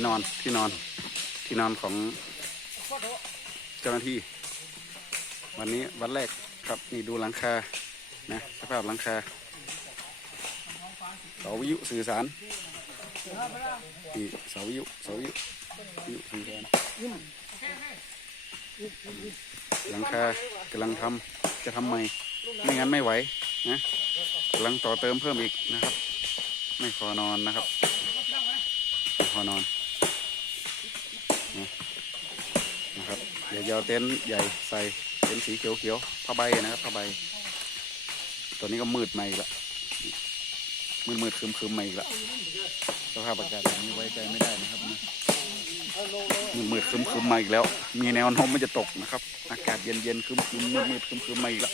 ที่นอนที่นอนที่นอนของเจ้าหน้าที่ วันนี้วันแรกครับนี่ดูหลังคานะสภาพหลังคาเสาวิยุสื่อสารนี่เสาวิยุเสาวิยุวิยุสื่อสารหลังคากำลังทำจะทำใหม่ไม่งั้นไม่ไหวนะกำลังต่อเติมเพิ่มอีกนะครับ ไม่พอนอนนะครับ ไม่พอนอน เดี๋ยวเอาเต็นท์ใหญ่ใส่เต็นท์สีเขียวๆผ้าใบนะครับผ้าใบ ตัวนี้ก็มืดใหม่ละมืดมืดๆครึมครึมๆใหม่อีกละสภาพอากาศแบบนี้ไว้ใจไม่ได้นะครับนะมืดมืดๆครึมครึมๆมาอีกแล้ว มีแนวโน้มมันจะตกนะครับ อากาศเย็นเย็นๆครึมครึมมืดมืดๆครึมครึมๆมาอีกละ